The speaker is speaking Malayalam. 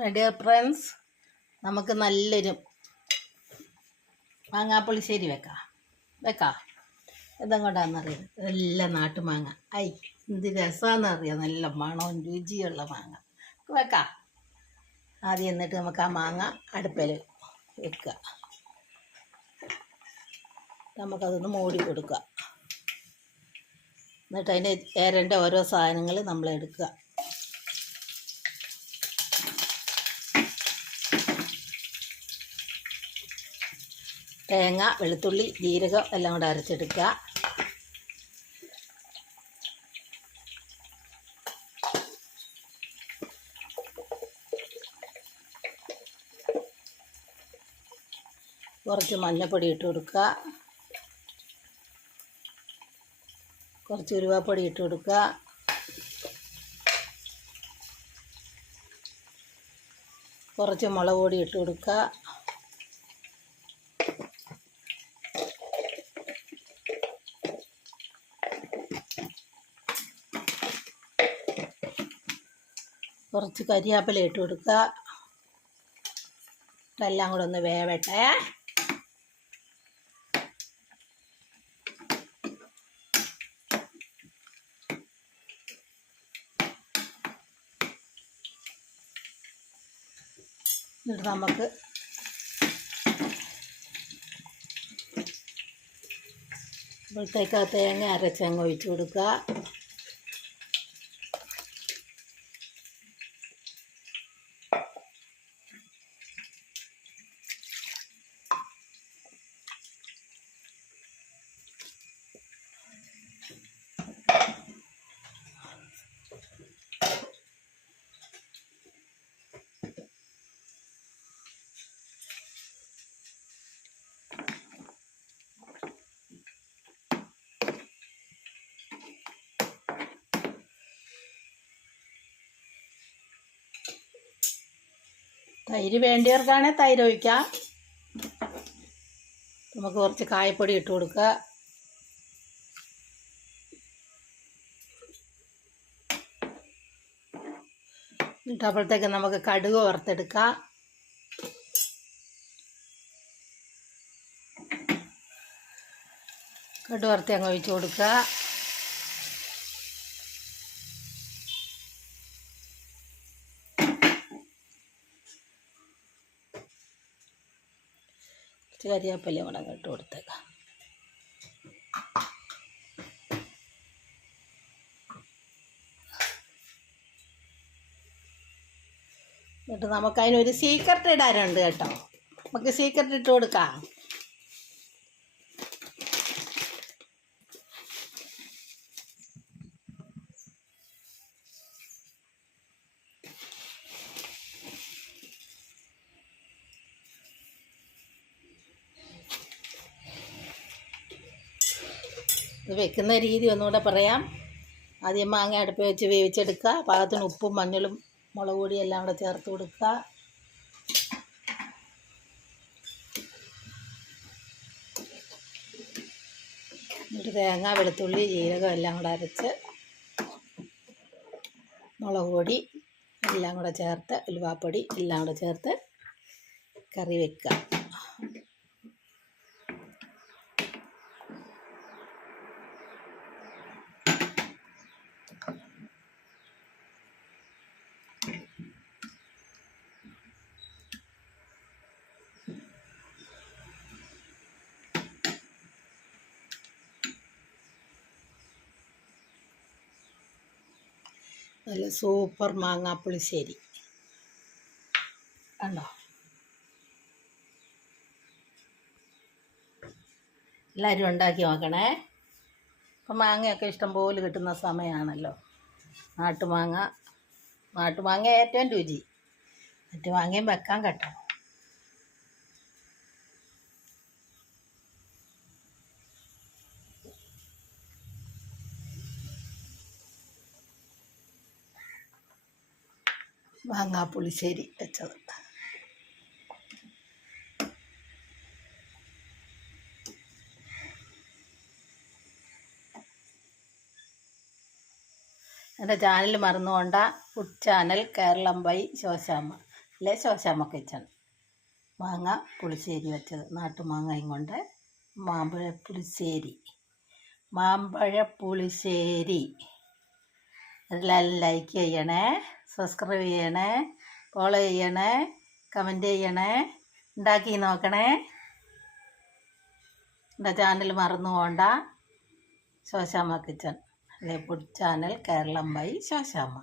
മൈ ഡിയർ ഫ്രണ്ട്സ്, നമുക്ക് നല്ലൊരു മാങ്ങാപ്പുളിശ്ശേരി വെക്കാം. ഇതെങ്ങോട്ടാണെന്നറിയാം. എല്ലാം നാട്ടുമാങ്ങ. എന്ത് രസമാണെന്നറിയാം. നല്ല മണവും രുചിയുള്ള മാങ്ങ വെക്കാം. ആദ്യം എന്നിട്ട് നമുക്ക് ആ മാങ്ങ അടുപ്പിൽ വെക്കുക. നമുക്കതൊന്ന് മൂടി കൊടുക്കുക. എന്നിട്ട് അതിൻ്റെ ഏരൻ്റെ ഓരോ സാധനങ്ങൾ നമ്മൾ എടുക്കുക. തേങ്ങ, വെളുത്തുള്ളി, ജീരകം എല്ലാം കൂടെ അരച്ചെടുക്കുക. കുറച്ച് മഞ്ഞൾപ്പൊടി ഇട്ട് കൊടുക്കുക. കുറച്ച് ഉലുവാപ്പൊടി ഇട്ട് കൊടുക്കുക. കുറച്ച് മുളക് പൊടി ഇട്ട് കൊടുക്കുക. കുറച്ച് കരിയാപ്പില ഇട്ട് കൊടുക്കുക. ഇതെല്ലാം കൂടെ ഒന്ന് വേവട്ടെ. എന്നിട്ട് നമുക്ക് ഇപ്പോഴത്തേക്ക് തേങ്ങ അരച്ചങ്ങ് ഒഴിച്ച് കൊടുക്കുക. തൈര് വേണ്ടിയവർക്കാണെങ്കിൽ തൈര് ഒഴിക്കാം. നമുക്ക് കുറച്ച് കായപ്പൊടി ഇട്ട് കൊടുക്കുക. എന്നിട്ടപ്പോഴത്തേക്ക് നമുക്ക് കടുക് വറുത്തെടുക്കാം. കടുക് വറുത്തി അങ്ങ് ഒഴിച്ച് കൊടുക്കുക. കരിയാപ്പലയും കൂടെ ഇട്ട് കൊടുത്തേക്കാം. എന്നിട്ട് നമുക്കതിനൊരു സീക്രട്ട് ഇടാനുണ്ട് കേട്ടോ. നമുക്ക് സീക്രട്ട് ഇട്ട് കൊടുക്കാം. വെക്കുന്ന രീതി ഒന്നുകൂടെ പറയാം. ആദ്യം മാങ്ങ അടുപ്പ് വെച്ച് വേവിച്ചെടുക്കുക. പാകത്തിന് ഉപ്പും മഞ്ഞളും മുളക് പൊടിയും എല്ലാം കൂടെ ചേർത്ത് കൊടുക്കുക. എന്നിട്ട് തേങ്ങ, വെളുത്തുള്ളി, ജീരകം എല്ലാം കൂടെ അരച്ച് മുളക് പൊടി എല്ലാം കൂടെ ചേർത്ത് ഉലുവാപ്പൊടി എല്ലാം കൂടെ ചേർത്ത് കറി വെക്കുക. നല്ല സൂപ്പർ മാങ്ങാപ്പുളിശ്ശേരി കണ്ടോ. എല്ലാവരും ഉണ്ടാക്കി നോക്കണേ. ഇപ്പം മാങ്ങയൊക്കെ ഇഷ്ടംപോലെ കിട്ടുന്ന സമയമാണല്ലോ. നാട്ടുമാങ്ങ ഏറ്റവും രുചി. മറ്റു മാങ്ങയും വെക്കാൻ കേട്ടോ. മാങ്ങാപ്പുളിശ്ശേരി വെച്ചത്. എൻ്റെ ചാനൽ മറന്നുകൊണ്ട food channel Keralam by Shoshamma. അല്ലേ ശോശാമ്മ കിച്ചൺ. മാങ്ങ പുളിശ്ശേരി വെച്ചത്, നാട്ടുമാങ്ങയും കൊണ്ട് മാമ്പഴ പുളിശ്ശേരി. എല്ലാവരും ലൈക്ക് ചെയ്യണേ, സബ്സ്ക്രൈബ് ചെയ്യണേ, ഫോളോ ചെയ്യണേ, കമൻറ്റ് ചെയ്യണേ, ഉണ്ടാക്കി നോക്കണേ. എൻ്റെ ചാനൽ മറന്നു പോകണ്ട. ശോശാമ്മ കിച്ചൺ, അല്ലേ food channel Keralam by Shoshamma.